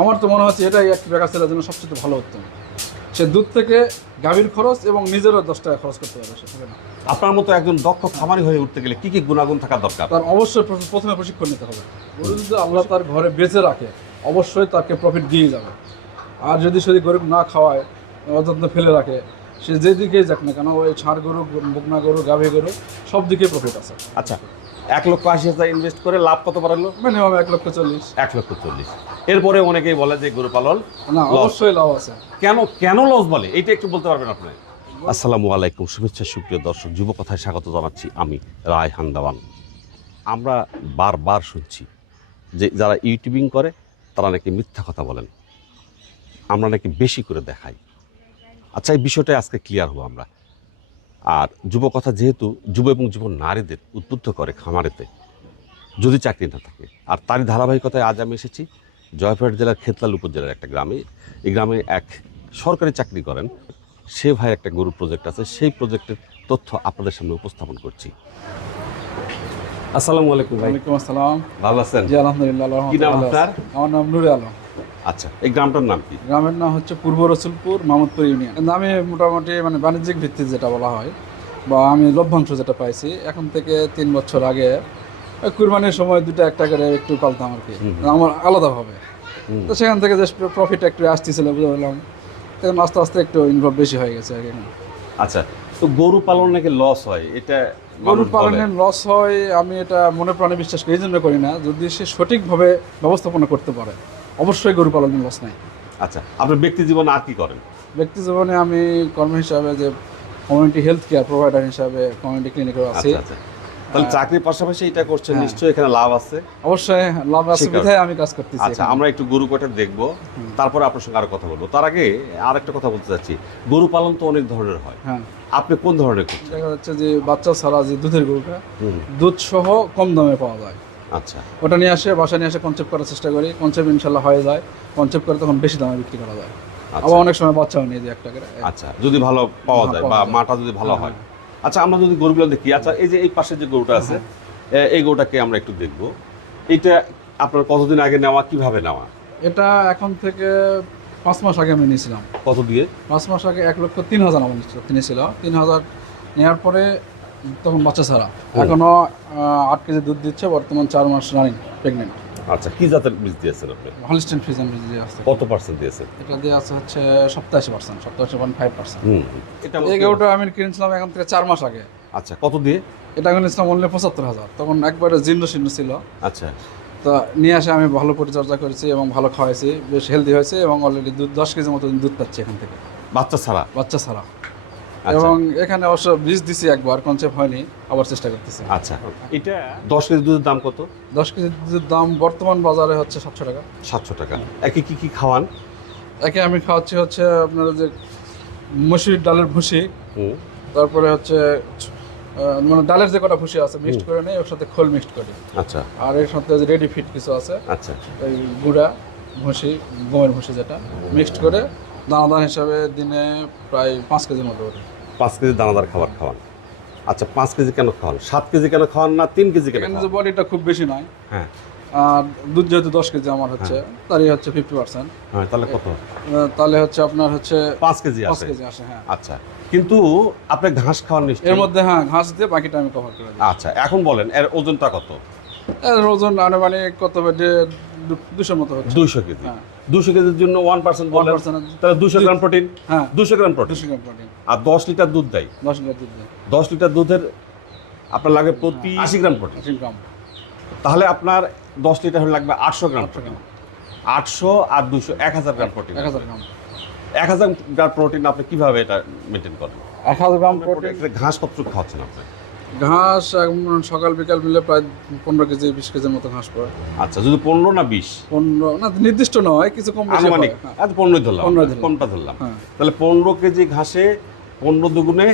আমার তো মনে হচ্ছে এটাই এক বেকার ছেলের জন্য সবচেয়ে ভালো উত্তম। সে দুধ থেকে গাভীর খরচ এবং নিজেরও দশ টাকা খরচ করতে পারবে আপনার মতো একজন দক্ষ খামারি হয়ে উঠতে গেলে কি কি গুণাগুণ থাকা দরকার? তার অবশ্যই প্রথমে প্রশিক্ষণ নিতে হবে। গরু যদি আল্লাহ তার ঘরে বেঁচে রাখে অবশ্যই তাকে প্রফিট দিয়ে যাবে। আর যদি সে গরিব না খাওয়ায় অযত্ন ফেলে রাখে সে যেদিকেই যাক না কেন ওই ছাড় গরু বকনা গরু গাভী গরু সব দিকে প্রফিট আছে। আচ্ছা এক লক্ষ আশি হাজার ইনভেস্ট করে লাভ কত বাড়ালো? মিনিমাম এক লক্ষ চল্লিশ। এক লক্ষ চল্লিশ। এরপরে অনেকেই বলে যে গরু পালন না। অবশ্যই লাভ আছে। কেন কেন লস বলে? এইটা একটু বলতে পারবেন আপনি। আসসালামু আলাইকুম শুভেচ্ছা সুপ্রিয় দর্শক যুব কথায় স্বাগত জানাচ্ছি আমি রায় হান্দাওয়ান আমরা বারবার শুনছি যে যারা ইউটিউবিং করে তারা নাকি মিথ্যা কথা বলেন। আমরা নাকি বেশি করে দেখাই। আচ্ছা এই বিষয়টা আজকে ক্লিয়ার হব আমরা। আর যুব কথা যেহেতু যুব এবং যুব নারীদের উদ্বুদ্ধ করে খামারেতে যদি চাকরি না থাকে। আর তারই ধারাবাহিকতায় আজ আমি এসেছি জয়পুরহাট জেলার খেতলাল উপজেলার একটা গ্রামে। এই গ্রামে এক সরকারি চাকরি করেন। সে ভাই একটা গরু প্রজেক্ট আছে। সেই প্রজেক্টের তথ্য আপনাদের সামনে উপস্থাপন করছি। আসসালামু আলাইকুম ভাই। ওয়ালাইকুম আসসালাম। ভালো আছেন? জি আলহামদুলিল্লাহ কি নাম আপনার? আমার নাম নুরে আলম। আচ্ছা এই গ্রামটার নাম কি? গ্রামের নাম হচ্ছে পূর্ব রসুলপুর মামুদপুর ইউনিয়ন। আমি মোটামুটি মানে বাণিজ্যিক ভিত্তিতে যেটা বলা হয় বা আমি লভ্যাংশ যেটা পাইছি এখন থেকে তিন বছর আগে কুরবানির সময় দুটো একটা করে একটু পালতাম আর কি আমার আলাদাভাবে। তো সেখান থেকে যে প্রফিট একটু আসতেছিল বুঝতে পারলাম তখন আস্তে আস্তে একটু ইনভলভ বেশি হয়ে গেছে আর কি আচ্ছা তো গরু পালন নাকি লস হয়? এটা গরু পালনের লস হয় আমি এটা মনে প্রাণে বিশ্বাস করি এই জন্য করি না যদি সে সঠিকভাবে ব্যবস্থাপনা করতে পারে। অবশ্যই গরু পালনের লস নাই। আচ্ছা আপনার ব্যক্তি জীবনে আর কি করেন? ব্যক্তি জীবনে আমি কর্ম হিসাবে যে কমিউনিটি হেলথ কেয়ার প্রোভাইডার হিসাবে কমিউনিটি ক্লিনিকে আছি। আচ্ছা আচ্ছা। তাহলে চাকরির পাশাপাশি এটা করছেন হ্যাঁ। নিশ্চয়ই এখানে লাভ আছে? অবশ্যই লাভ আছে বিধায় আমি কাজ করতেছি আচ্ছা আমরা একটু গরু কয়টা দেখব তারপরে আপনার সঙ্গে আরও কথা বলব। তার আগে আর একটা কথা বলতে চাচ্ছি গরু পালন তো অনেক ধরনের হয়। হ্যাঁ। আপনি কোন ধরনের করছেন? দেখা যাচ্ছে যে বাচ্চা ছাড়া যে দুধের গরুটা দুধ সহ কম দামে পাওয়া যায়। আচ্ছা। ওটা নিয়ে আসে বাসা নিয়ে আসে কনসেপ্ট করার চেষ্টা করি। কনসেপ্ট ইনশাল্লাহ হয়ে যায়। কনসেপ্ট করে তখন বেশি দামে বিক্রি করা যায়। আচ্ছা। আবার অনেক সময় বাচ্চাও নিয়ে যায় একটা করে। আচ্ছা যদি ভালো পাওয়া হ্যাঁ, যায় বা। মাটা যদি ভালো হয় আচ্ছা আমরা যদি গরুগুলো দেখি আচ্ছা এই যে এই পাশে যে গরুটা আছে এই গরুটাকে আমরা একটু দেখব। এটা আপনার কতদিন আগে নেওয়া কীভাবে নেওয়া? এটা এখন থেকে পাঁচ মাস আগে আমি নিয়েছিলাম। কত দিয়ে? পাঁচ মাস আগে এক লক্ষ তিন হাজার আমার নিয়েছিল- কিনেছিল তিন হাজার নেওয়ার পরে তখন বাচ্চা ছাড়া। এখনও আট কেজি দুধ দিচ্ছে বর্তমান চার মাস রানিং প্রেগনেন্ট আচ্ছা কি জাতের বীজ দিয়েছেন আপনি? হলিস্টেন ফ্রিজ আমি দিয়ে আছে। কত পার্সেন্ট দিয়েছেন? এটা দিয়ে আছে হচ্ছে সপ্তাশি পার্সেন্ট সপ্তাশি পয়েন্ট ফাইভ পার্সেন্ট হুম। এটা এই গরুটা আমি কিনেছিলাম এখন থেকে চার মাস আগে। আচ্ছা কত দিয়ে? এটা কিনেছিলাম অনলি পঁচাত্তর হাজার। তখন একবারে জীর্ণ শীর্ণ ছিল। আচ্ছা। তো নিয়ে আসে আমি ভালো পরিচর্যা করেছি এবং ভালো খাওয়াইছি বেশ হেলদি হয়েছে এবং অলরেডি দুধ দশ কেজি মতো দুধ পাচ্ছি এখান থেকে। বাচ্চা ছাড়া? বাচ্চা ছাড়া। এবং এখানে অবশ্য বীজ দিছি একবার কনসেপ্ট হয়নি আবার চেষ্টা করতেছি। আচ্ছা। এটা দশ কেজি দুধের দাম কত? দশ কেজি দুধের দাম বর্তমান বাজারে হচ্ছে সাতশো টাকা। সাতশো টাকা। একে কি কি খাওয়ান? একে আমি খাওয়াচ্ছি হচ্ছে আপনার যে মসুরির ডালের ভুসি তারপরে হচ্ছে মানে ডালের যে কটা ভুসি আছে মিক্সড করে নেই ওর সাথে খোল মিক্সড করি। আচ্ছা। আর এর সাথে রেডি ফিট কিছু আছে আচ্ছা। এই গুঁড়া ভুসি গমের ভুসি যেটা মিক্সড করে দানাদার হিসাবে দিনে প্রায় পাঁচ কেজির মতো ওঠে পাঁচ কেজি দানাদার খাবার খাওয়ান। আচ্ছা পাঁচ কেজি কেন খাওয়ান? সাত কেজি কেন খাওয়ান না তিন কেজি কেন যে বডিটা খুব বেশি নয়। হ্যাঁ। আর দুধ যেহেতু দশ কেজি আমার হচ্ছে তারই হচ্ছে ফিফটি পার্সেন্ট হ্যাঁ তাহলে কত? তাহলে হচ্ছে আপনার হচ্ছে পাঁচ কেজি পাঁচ কেজি আসে হ্যাঁ। আচ্ছা কিন্তু আপনি ঘাস খাওয়ান এর মধ্যে হ্যাঁ ঘাস দিয়ে বাকিটা আমি কভার করে দিই আচ্ছা এখন বলেন এর ওজনটা কত? এর ওজন আনুমানিক কত বেডে দুশোর মতো হচ্ছে। দুইশো কেজি। হ্যাঁ। দুশো কেজির জন্য ওয়ান পার্সেন্ট 1% তাহলে দুশো গ্রাম প্রোটিন হ্যাঁ। দুশো গ্রাম প্রোটিন দুশো গ্রাম প্রোটিন আর দশ লিটার দুধ দেয়? দশ লিটার দুধ দেয়। দশ লিটার দুধের আপনার লাগে প্রতি আশি গ্রাম প্রোটিন আশি গ্রাম। তাহলে আপনার দশ লিটার লাগবে আটশো গ্রাম প্রোটিন আটশো আর দুশো এক হাজার গ্রাম প্রোটিন এক হাজার গ্রাম। এক হাজার গ্রাম প্রোটিন আপনি কীভাবে এটা মেনটেন করেন? এক হাজার গ্রাম প্রোটিন প্রোটিন ঘাস কত খাওয়াচ্ছেন আপনি। ঘাস সকাল বিকাল মিলে প্রায় পনেরো কেজি বিশ কেজির মতো ঘাস পড়ে। আচ্ছা যদি পনেরো না বিশ? পনেরো না নির্দিষ্ট নয় কিছু কম আনুমানিক। হয়। আজ পনেরোই ধরলাম। 15 কমটা ধরলাম? হ্যাঁ। তাহলে পনেরো কেজি ঘাসে পনেরো দুগুণে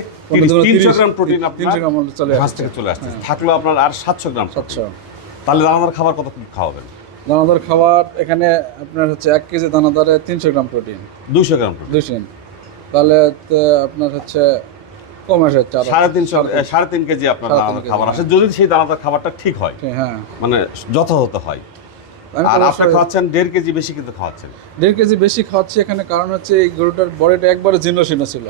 তিনশো গ্রাম প্রোটিন তিনশো গ্রাম চলে ঘাস থেকে চলে আসছে। হ্যাঁ। থাকল আপনার আর সাতশো গ্রাম। সাতশো। তাহলে দানাদার খাবার কত খাওয়াবেন? দানাদার খাবার এখানে আপনার হচ্ছে এক কেজি দানাদারে তিনশো গ্রাম প্রোটিন। দুইশো গ্রাম প্রোটিন। তাহলে আপনার হচ্ছে কম আসে সাড়ে তিনশো সাড়ে তিন কেজি আপনার সাড়ে তিন দানাদার কেজি, খাবার হ্যাঁ। আসে। যদি সেই দানাদার খাবারটা ঠিক হয় হ্যাঁ। মানে যথাযথ হয়। আর আপনি খাওয়াচ্ছেন দেড় কেজি বেশি কিন্তু খাওয়াচ্ছেন। দেড় কেজি বেশি খাওয়াচ্ছি এখানে কারণ হচ্ছে এই গরুটার বডিটা একবারে জীর্ণ ছিল।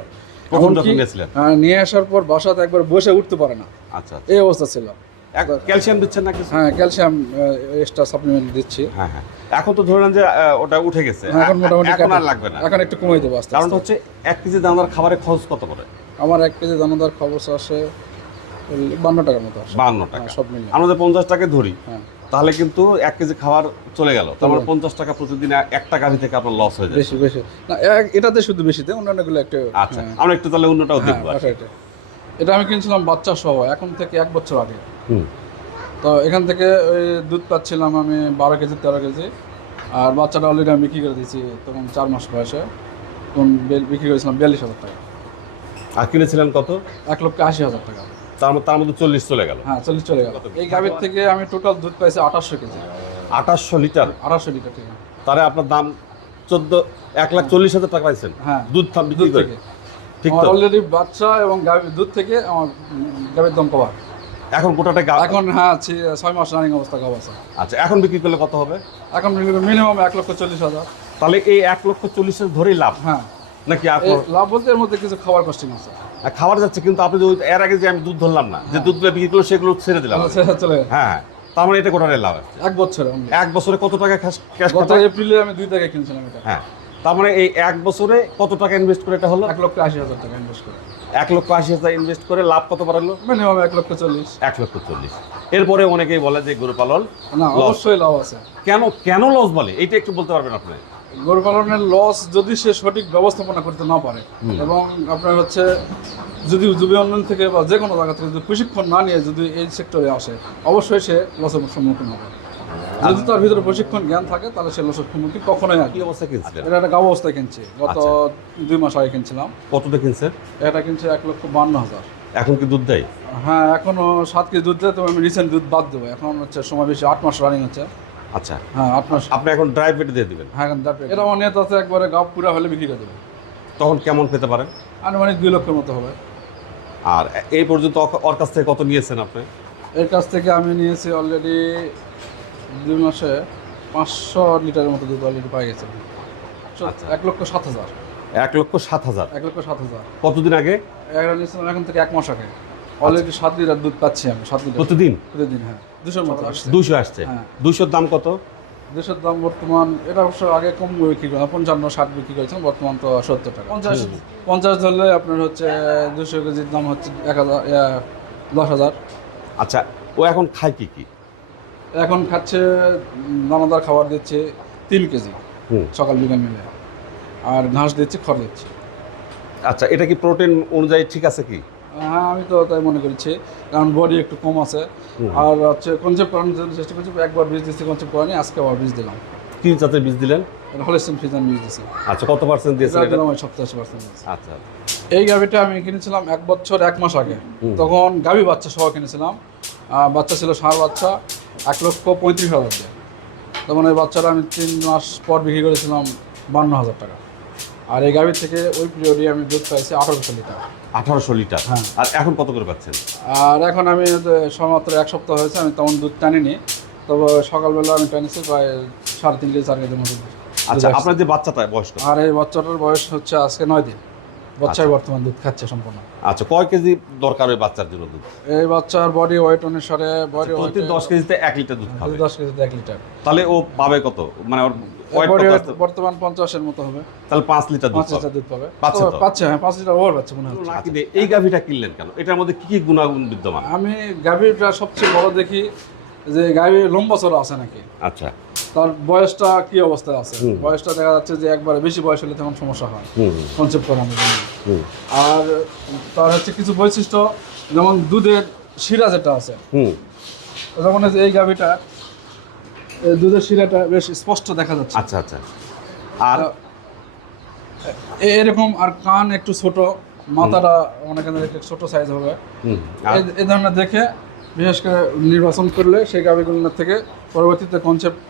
প্রথম যখন গেছিলেন? হ্যাঁ, নিয়ে আসার পর বাসাতে একবার বসে উঠতে পারে না। আচ্ছা আচ্ছা। এই অবস্থা ছিল। ক্যালসিয়াম দিচ্ছেন না কিছু? হ্যাঁ ক্যালসিয়াম এক্সট্রা সাপ্লিমেন্ট দিচ্ছি। হ্যাঁ হ্যাঁ। এখন তো ধরে নেন যে ওটা উঠে গেছে। এখন মোটামুটি এখন আর লাগবে না। এখন একটু কমাই দেবো কারণ হচ্ছে এক কেজি দানার খাবারের খরচ কত করে? আমার এক কেজি দানাদার খবর আসে বান্ন টাকার মতো আসে। বাহান্ন টাকা। হ্যাঁ, সব মিলিয়ে। আমাদের পঞ্চাশ টাকা ধরি হ্যাঁ। তাহলে কিন্তু এক কেজি খাবার চলে গেল। তারপর পঞ্চাশ টাকা প্রতিদিন এক- টাকা থেকে আপনার লস হয়ে যায় বেশি বেশি। না এটাতে শুধু বেশিতে অন্যান্যগুলো একটু আচ্ছা হ্যাঁ, আমরা একটু তাহলে অন্যটাও দেখব। এটা আমি কিনছিলাম বাচ্চা সহ এখন থেকে এক বছর আগে। তো এখান থেকে ওই দুধ পাচ্ছিলাম আমি বারো কেজি তেরো কেজি। আর বাচ্চাটা অলরেডি আমি বিক্রি করে দিয়েছি তখন চার মাস বয়সে। তখন বিক্রি করেছিলাম বিয়াল্লিশ হাজার টাকা। আর কিনেছিলেন কত? এক লক্ষ আশি হাজার টাকা। তার মধ্যে তার মধ্যে চল্লিশ চলে গেল। হ্যাঁ চল্লিশ চলে গেল। এই গাভীর থেকে আমি টোটাল দুধ পাইছি আঠাশশো কেজি। আঠাশশো লিটার? আঠাশশো লিটার থেকে। তাহলে আপনার দাম চোদ্দ এক লাখ চল্লিশ হাজার টাকা পাইছেন। হ্যাঁ। দুধ থাম বিক্রি করে। থেকে। ঠিক তো? অলরেডি বাচ্চা এবং গাভী দুধ থেকে আমার গাভীর দাম কবার এখন গোটাটা এখন হ্যাঁ ছয় মাস রানিং অবস্থা গাভ আছে আচ্ছা এখন বিক্রি করলে কত হবে? এখন মিনিমাম এক লক্ষ চল্লিশ হাজার। তাহলে এই এক লক্ষ চল্লিশ হাজার ধরেই লাভ। হ্যাঁ। নাকি লাভ বলতে এর মধ্যে কিছু খাবার কস্টিং আছে। খাবার যাচ্ছে কিন্তু আপনি যে এর আগে যে আমি দুধ ধরলাম না যে দুধগুলো বিক্রি করল সেগুলো ছেড়ে দিলাম। চলে- চলে হ্যাঁ হ্যাঁ। তার মানে এটা গোটাটাই লাভ এক বছরে এক বছরে কত টাকা ক্যাশ ক্যাশ গত এপ্রিলে আমি দুই টাকা কিনছিলাম এটা। হ্যাঁ। তার মানে এই এক বছরে কত টাকা ইনভেস্ট করে এটা হলো? এক লক্ষ আশি হাজার টাকা ইনভেস্ট করে। এক লক্ষ আশি হাজার ইনভেস্ট করে লাভ কত বাড়ালো মিনিমাম এক লক্ষ চল্লিশ। এক লক্ষ চল্লিশ। এরপরে অনেকেই বলে যে গরু পালন না অবশ্যই লাভ আছে। কেন কেন লস বলে? এইটা একটু বলতে পারবেন আপনি। গরু পালনের লস যদি সে সঠিক ব্যবস্থাপনা করতে না পারে এবং আপনার হচ্ছে যদি যুবী উন্নয়ন থেকে বা যে কোনো জায়গা থেকে যদি প্রশিক্ষণ না নিয়ে যদি এই সেক্টরে আসে অবশ্যই সে লসের সম্মুখীন হবে। যদি তার ভিতরে প্রশিক্ষণ জ্ঞান থাকে তাহলে সে লসের সম্মুখীন কখনোই আর কি অবস্থা কিনছিলেন এটা একটা গাব অবস্থায় কিনছে। গত আচ্ছা। দুই মাস আগে কিনছিলাম। কতটা কিনছে এটা কিনছে এক লক্ষ বান্ন হাজার। এখন কি দুধ দেয়? হ্যাঁ এখনও সাত কেজি দুধ দেয় তো আমি রিসেন্ট দুধ বাদ দেবো। এখন হচ্ছে সময় বেশি আট মাস রানিং হচ্ছে। আচ্ছা। হ্যাঁ মাস আপনি এখন ড্রাই পেটে দিয়ে দিবেন? হ্যাঁ এখন দাঁড়িয়ে- এটা নিয়ত আছে একবারে গাব পুরা হলে বিক্রি করে দেবো। তখন কেমন পেতে পারেন? আনুমানিক দুই লক্ষের মতো হবে। আর এই পর্যন্ত ওর- ওর কাছ থেকে কত নিয়েছেন আপনি? এর কাছ থেকে আমি নিয়েছি অলরেডি দুই মাসে পাঁচশো লিটারের মতো দুধ অলরেডি পাই গেছে। আচ্ছা। এক লক্ষ সাত হাজার। এক লক্ষ সাত হাজার। এক লক্ষ সাত হাজার। কতদিন আগে? এখন থেকে এক মাস আগে। অলরেডি সাত লিটার দুধ পাচ্ছি আমি সাত লিটার। প্রতিদিন? প্রতিদিন হ্যাঁ। দুশোর মতো আসছে। দুশো আসছে? হ্যাঁ। দুশোর দাম কত? দেশের দাম বর্তমান এটা অবশ্য আগে কম বিক্রি করা পঞ্চান্ন ষাট বিক্রি করেছিলাম বর্তমান তো সত্তর টাকা। পঞ্চাশ। পঞ্চাশ ধরলে আপনার হচ্ছে দুশো কেজির দাম হচ্ছে এক হাজার দশ হাজার। আচ্ছা ও এখন খায় কি কি? এখন খাচ্ছে দানাদার খাবার দিচ্ছে তিন কেজি হুম। সকাল বিকাল মিলে। আর ঘাস দিচ্ছে খড় দিচ্ছে। আচ্ছা এটা কি প্রোটিন অনুযায়ী ঠিক আছে কি? হ্যাঁ আমি তো তাই মনে করছি কারণ বডি একটু কম আছে। আর হচ্ছে কনসেপ্ট করানোর জন্য চেষ্টা করছি একবার বীজ দিচ্ছি কনসেপ্ট করানি আজকে আবার বীজ দিলাম। কি জাতের বীজ দিলেন? হলিস্টিন ফিজান বীজ দিচ্ছি আচ্ছা কত পার্সেন্ট দিয়েছেন এটা ওই সপ্তাশি পার্সেন্ট আচ্ছা এই গাভিটা আমি কিনেছিলাম এক বছর এক মাস আগে। তখন গাভি বাচ্চা সহ কিনেছিলাম। বাচ্চা ছিল ষাঁড় বাচ্চা এক লক্ষ পঁয়ত্রিশ হাজার দিয়ে তখন ওই বাচ্চাটা আমি তিন মাস পর বিক্রি করেছিলাম বান্ন হাজার টাকা। আর এই গাভি থেকে ওই পিরিয়ডে আমি দুধ পাইছি আঠারোশো লিটার। আঠারোশো লিটার? হ্যাঁ। আর এখন কত করে পাচ্ছেন? আর এখন আমি সমাত্র এক সপ্তাহ হয়েছে আমি তেমন দুধ টানিনি। তবে সকালবেলা আমি টানিছি প্রায় সাড়ে তিন কেজি চার কেজির মতো আচ্ছা আপনার যে বাচ্চাটা বয়স আর এই বাচ্চাটার বয়স হচ্ছে আজকে নয় দিন। বাচ্চাই বর্তমান দুধ খাচ্ছে সম্পূর্ণ। আচ্ছা কয় কেজি দরকার ওই বাচ্চার জন্য দুধ? এই বাচ্চার বডি ওয়েট অনুসারে বডি প্রতি দশ কেজিতে এক লিটার দুধ খাবে। দশ কেজিতে এক লিটার। তাহলে ও পাবে কত? মানে ওর বর্তমান পঞ্চাশের মতো হবে। তাহলে পাঁচ লিটার দুধ লিটার দুধ পাবে। পাচ্ছে হ্যাঁ পাঁচ লিটার ওভার পাচ্ছে মনে হচ্ছে। এই গাভিটা কিনলেন কেন? এটার মধ্যে কি কি গুণাগুণ বিদ্যমান? আমি গাভীটা সবচেয়ে বড় দেখি যে গাভী লম্বা চড়া আছে নাকি। আচ্ছা। তার বয়সটা কি অবস্থায় আছে? বয়সটা দেখা যাচ্ছে যে একবারে বেশি বয়স হলে তখন সমস্যা হয়। কনসেপ্ট জন্য আর তার হচ্ছে কিছু বৈশিষ্ট্য যেমন দুধের শিরা যেটা আছে যেমন এই গাভীটা দুধের শিরাটা বেশ স্পষ্ট দেখা যাচ্ছে। আচ্ছা আচ্ছা। আর এরকম আর কান একটু ছোট মাথাটা অনেক একটু ছোট সাইজ হবে। এই ধরনের দেখে বিশেষ করে নির্বাচন করলে সেই গাভিগুলোর থেকে পরবর্তীতে কনসেপ্ট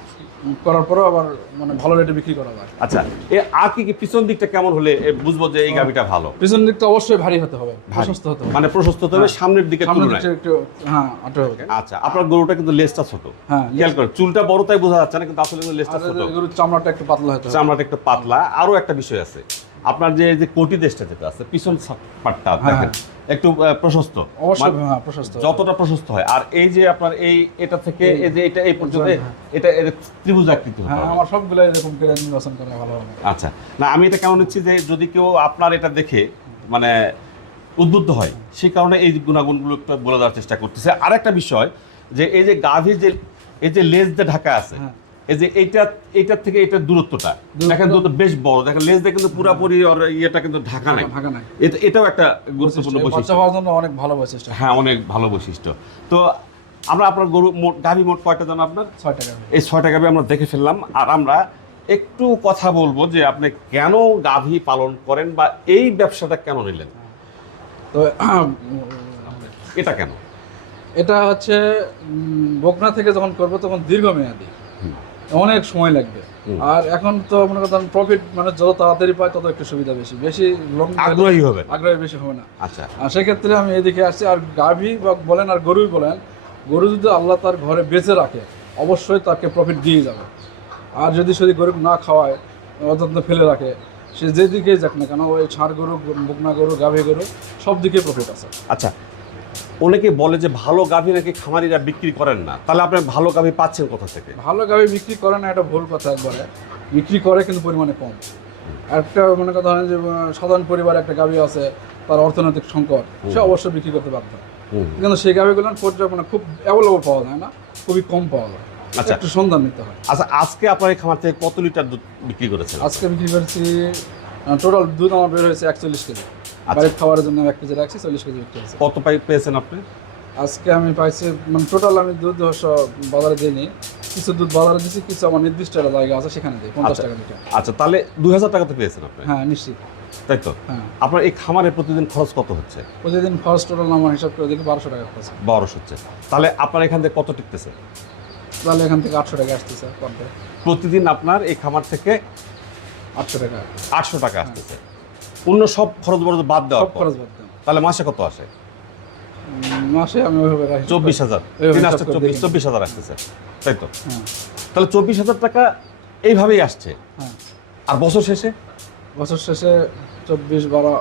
করার পরেও আবার মানে ভালো রেটে বিক্রি করা আচ্ছা এ আর কি কি পিছন দিকটা কেমন হলে বুঝব যে এই গাভিটা ভালো? পিছন দিকটা অবশ্যই ভারী হতে হবে প্রশস্ত হতে হবে। মানে প্রশস্ত হতে হবে সামনের দিকে তুলনায়। একটু হ্যাঁ আটে হবে। আচ্ছা আপনার গরুটা কিন্তু লেজটা ছোট। হ্যাঁ খেয়াল করেন চুলটা বড় তাই বোঝা যাচ্ছে না কিন্তু আসলে লেজটা ছোট। গরুর চামড়াটা একটু পাতলা হতে হবে। চামড়াটা একটু পাতলা। আরও একটা বিষয় আছে। আপনার যে যে কোটি দেশটা যেটা আছে পিছন পাটটা হ্যাঁ, দেখেন একটু প্রশস্ত। অবশ্যই মানে হ্যাঁ প্রশস্ত। যতটা প্রশস্ত হয়। আর এই যে আপনার এই এটা থেকে এই যে এটা এই পর্যন্ত হ্যাঁ। এটা এর ত্রিভুজ আকৃতি হতে হবে। আমার সবগুলো এরকম করে নির্বাচন করা ভালো হবে। আচ্ছা। না আমি এটা কেমন নিচ্ছি যে যদি কেউ আপনার এটা দেখে মানে উদ্বুদ্ধ হয় সেই কারণে এই গুণাগুণগুলো একটু বলে দেওয়ার চেষ্টা করতেছে। আরেকটা বিষয় যে এই যে গাভীর যে এই যে লেজ যে ঢাকা আছে। এই যে এইটা এইটার থেকে এটার দূরত্বটা। দেখেন দূরত্ব বেশ বড়। দেখেন লেজটা কিন্তু পুরাপুরি ওর ইয়েটা কিন্তু ঢাকা নাই। ঢাকা নাই। এটা এটাও একটা গুরুত্বপূর্ণ বাচ্চা বৈশিষ্ট্য। হওয়ার জন্য অনেক ভালো বৈশিষ্ট্য। হ্যাঁ অনেক ভালো বৈশিষ্ট্য। তো আমরা আপনার গরু মোট গাভী মোট কয়টা জানো আপনার? ছয় টাকা এই ছয়টা গাভী আমরা দেখে ফেললাম। আর আমরা একটু কথা বলব যে আপনি কেন গাভী পালন করেন বা এই ব্যবসাটা কেন নিলেন? তো এটা কেন? এটা হচ্ছে বকনা থেকে যখন করব তখন দীর্ঘমেয়াদী। অনেক সময় লাগবে। আর এখন তো মনে করেন প্রফিট মানে যত তাড়াতাড়ি পায় তত একটু সুবিধা বেশি। বেশি লং আগ্রহী হবে। আগ্রহী বেশি হবে না। আচ্ছা। আর সেক্ষেত্রে আমি এদিকে আসছি আর গাভী বা বলেন আর গরুই বলেন গরু যদি আল্লাহ তার ঘরে বেঁচে রাখে অবশ্যই তাকে প্রফিট দিয়ে যাবে। আর যদি যদি গরু না খাওয়ায় অযত্ন ফেলে রাখে সে যেদিকেই যাক না কেন ওই ছাড় গরু বকনা গরু গাভী গরু সব দিকে প্রফিট আছে। আচ্ছা অনেকে বলে যে ভালো গাভী নাকি খামারিরা বিক্রি করেন না। তাহলে আপনি ভালো গাভী পাচ্ছেন কোথা থেকে? ভালো গাভী বিক্রি করে না এটা ভুল কথা একবারে। বিক্রি করে কিন্তু পরিমাণে কম। একটা মনে কথা ধরেন যে সাধারণ পরিবারে একটা গাভী আছে তার অর্থনৈতিক সংকট সে অবশ্যই বিক্রি করতে বাধ্য। কিন্তু সেই গাভীগুলো পর্যায়ে মানে খুব অ্যাভেলেবল পাওয়া যায় না খুবই কম পাওয়া যায়। আচ্ছা। একটু সন্ধান নিতে হয়। আচ্ছা আজকে আপনার এই খামার থেকে কত লিটার দুধ বিক্রি করেছেন? আজকে বিক্রি করেছি টোটাল দুধ আমার বের হয়েছে একচল্লিশ কেজি। বাড়ির খাবারের জন্য এক কেজি রাখছি চল্লিশ কেজি বিক্রি হয়েছে। কত পাই পেয়েছেন আপনি? আজকে আমি পাইছি মানে টোটাল আমি দুধ বাজারে দিইনি কিছু দুধ বাজারে দিচ্ছি কিছু আমার নির্দিষ্ট একটা জায়গা আছে সেখানে দিই পঞ্চাশ আচ্ছা। টাকা লিটার আচ্ছা তাহলে দুই হাজার টাকা তো পেয়েছেন আপনি? হ্যাঁ নিশ্চিত। তাই তো? হ্যাঁ। আপনার এই খামারে প্রতিদিন খরচ কত হচ্ছে? প্রতিদিন ফার্স্ট টোটাল আমার হিসাব করে দেখি বারোশো টাকা খরচ বারোশো হচ্ছে। তাহলে আপনার এখান থেকে কত টিকতেছে? তাহলে এখান থেকে আটশো টাকা আসতেছে প্রতিদিন আপনার এই খামার থেকে আটশো টাকা। আটশো টাকা আসতেছে। অন্য সব খরচ বরচ বাদ দেওয়ার সব খরচ বাদ দেন তাহলে মাসে কত আসে? মাসে আমি ওইভাবে রাখি। চব্বিশ হাজার। তিন আসতে চব্বিশ চব্বিশ হাজার আসতেছে। তাই তো? হ্যাঁ। তাহলে চব্বিশ হাজার টাকা এইভাবেই আসছে। হ্যাঁ। আর বছর শেষে? বছর শেষে চব্বিশ বারো।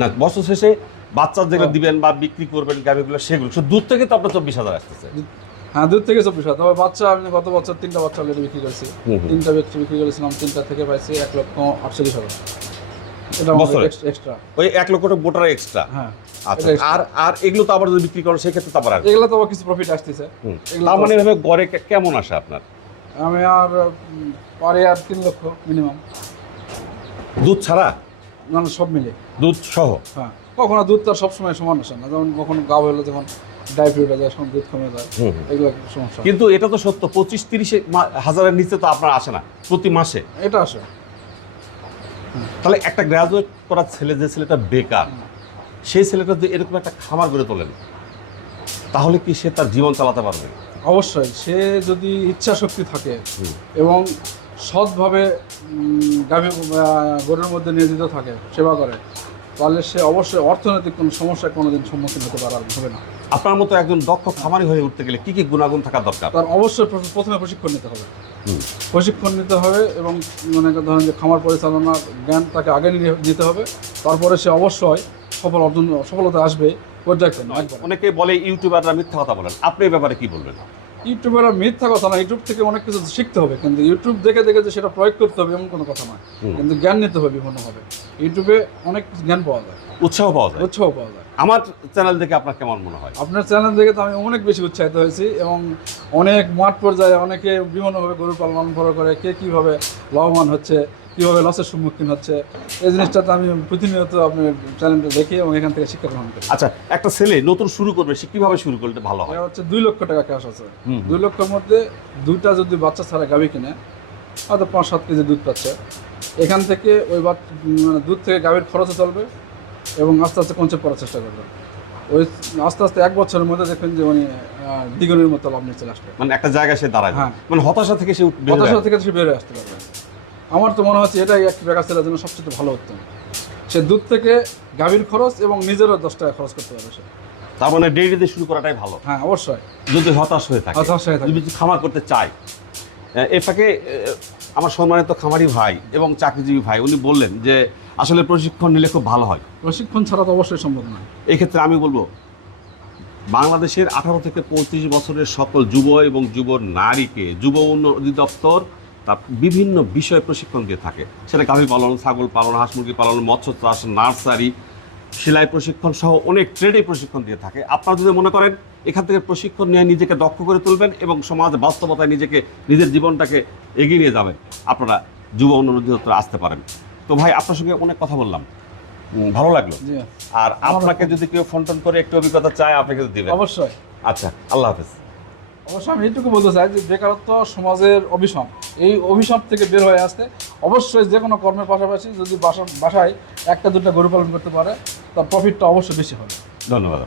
না বছর শেষে বাচ্চা যেগুলো দিবেন বা বিক্রি করবেন গাড়িগুলো সেগুলো। শুধু দুধ থেকে তো আপনার চব্বিশ হাজার আসতেছে। হ্যাঁ দুধ থেকে চব্বিশ হাজার। তবে বাচ্চা আমি গত বছর তিনটা বাচ্চা অলরেডি বিক্রি করেছি। তিনটা বিক্রি বিক্রি করেছিলাম তিনটা থেকে পাইছি এক লক্ষ আটচল্লিশ হাজার। বছরে? এক্সট্রা ওই এক লক্ষ টাকা বোটার এক্সট্রা হ্যাঁ। আচ্ছা আর আর এগুলো তো আবার যদি বিক্রি করেন সেক্ষেত্রে তো আবার এগুলো তো আবার কিছু প্রফিট আসতেছে। তার মানে এভাবে গড়ে কেমন আসে আপনার? আমি আর পারে আর তিন লক্ষ মিনিমাম দুধ ছাড়া? মানে সব মিলে দুধ সহ? হ্যাঁ। কখনো দুধ তো সবসময় সমান আসে না। যেমন কখনো গা হলে যখন ডাইফ্রি যায় দুধ কমে যায়। এগুলো সমস্যা কিন্তু এটা তো সত্য পঁচিশ তিরিশে হাজারের নিচে তো আপনার আসে না প্রতি মাসে। এটা আসে। তাহলে একটা গ্র্যাজুয়েট করা ছেলে যে ছেলেটা বেকার সেই ছেলেটা যদি এরকম একটা খামার গড়ে তোলেন তাহলে কি সে তার জীবন চালাতে পারবে? অবশ্যই সে যদি ইচ্ছা শক্তি থাকে এবং সৎভাবে গাভী গরুর মধ্যে নিয়োজিত থাকে সেবা করে তাহলে সে অবশ্যই অর্থনৈতিক কোনো সমস্যার কোনোদিন সম্মুখীন হতে পারার হবে না। আপনার মতো একজন দক্ষ খামারি হয়ে উঠতে গেলে কি কি গুণাগুণ থাকা দরকার? তার অবশ্যই প্রথমে প্রশিক্ষণ নিতে হবে। প্রশিক্ষণ নিতে হবে এবং মনে ধরেন যে খামার পরিচালনার জ্ঞান তাকে আগে নিয়ে নিতে হবে। তারপরে সে অবশ্যই সফল অর্জন সফলতা আসবে পর্যায়ক্রমে অনেকে বলে ইউটিউবাররা মিথ্যা কথা বলেন। আপনি এই ব্যাপারে কি বলবেন? ইউটিউবের মিথ্যা কথা না ইউটিউব থেকে অনেক কিছু শিখতে হবে কিন্তু ইউটিউব দেখে দেখে যে সেটা প্রয়োগ করতে হবে এমন কোনো কথা নয়। কিন্তু জ্ঞান নিতে হবে বিভিন্নভাবে ইউটিউবে অনেক কিছু জ্ঞান পাওয়া যায়। উৎসাহ পাওয়া যায়। উৎসাহ পাওয়া যায়। আমার চ্যানেল দেখে আপনার কেমন মনে হয়? আপনার চ্যানেল দেখে তো আমি অনেক বেশি উৎসাহিত হয়েছি এবং অনেক মাঠ পর্যায়ে অনেকে বিভিন্নভাবে গরু পালন করে কে কীভাবে লাভবান হচ্ছে কীভাবে লসের সম্মুখীন হচ্ছে এই জিনিসটাতে আমি প্রতিনিয়ত আপনার চ্যানেলটা দেখি এবং এখান থেকে শিক্ষা গ্রহণ করি। আচ্ছা একটা ছেলে নতুন শুরু করবে সে কীভাবে শুরু করলে ভালো হয়? হচ্ছে দুই লক্ষ টাকা ক্যাশ আছে। দুই লক্ষের মধ্যে দুইটা যদি বাচ্চা ছাড়া গাভী কিনে হয়তো পাঁচ সাত কেজি দুধ পাচ্ছে। এখান থেকে ওই বাচ- মানে দুধ থেকে গাভীর খরচও চলবে এবং আস্তে আস্তে কনসেপ্ট করার চেষ্টা করবে। ওই আস্তে আস্তে এক বছরের মধ্যে দেখবেন যে উনি দ্বিগুণের মতো লাভ নিয়ে চলে আসবে। মানে একটা জায়গায় সে দাঁড়ায় হ্যাঁ। মানে হতাশা থেকে সে হতাশা থেকে সে বেরোয় আসতে পারবে। আমার তো মনে হচ্ছে এটাই একটা বেকার ছেলের জন্য সবচেয়ে ভালো উত্তম। সে দুধ থেকে গাভীর খরচ এবং নিজেরও দশ টাকা খরচ করতে পারবে সে। তার মানে ডেইরি দিয়ে শুরু করাটাই ভালো। হ্যাঁ অবশ্যই। যদি হতাশ হয়ে থাকে হতাশ হয়ে থাকে। যদি খামার করতে চাই আহ, এ ফাঁকে আহ, আমার সম্মানিত খামারি ভাই এবং চাকরিজীবী ভাই উনি বললেন যে আসলে প্রশিক্ষণ নিলে খুব ভালো হয়। প্রশিক্ষণ ছাড়া তো অবশ্যই সম্ভব নয়। এই ক্ষেত্রে আমি বলব বাংলাদেশের আঠারো থেকে পঁয়ত্রিশ বছরের সকল যুব এবং যুব নারীকে যুব উন্নয়ন অধিদপ্তর তার বিভিন্ন বিষয়ে প্রশিক্ষণ দিয়ে থাকে। সেটা গাভী পালন ছাগল পালন হাঁস মুরগি পালন মৎস্য চাষ নার্সারি সেলাই প্রশিক্ষণ সহ অনেক ট্রেডে প্রশিক্ষণ দিয়ে থাকে। আপনারা যদি মনে করেন এখান থেকে প্রশিক্ষণ নিয়ে নিজেকে দক্ষ করে তুলবেন এবং সমাজ বাস্তবতায় নিজেকে নিজের জীবনটাকে এগিয়ে নিয়ে যাবেন আপনারা যুব অধিদপ্তরে আসতে পারেন। তো ভাই আপনার সঙ্গে অনেক কথা বললাম। ভালো লাগল। আর আপনাকে যদি কেউ ফোন টোন করে একটু অভিজ্ঞতা চায় আপনাকে দিবেন। অবশ্যই। আচ্ছা আল্লাহ হাফেজ। অবশ্যই আমি এইটুকু বলতে চাই যে বেকারত্ব সমাজের অভিশাপ, এই অভিশাপ থেকে বের হয়ে আসতে অবশ্যই যে কোনো কর্মের পাশাপাশি যদি বাসা বাসায় একটা দুটা গরু পালন করতে পারে, তার প্রফিটটা অবশ্যই বেশি হবে। ধন্যবাদ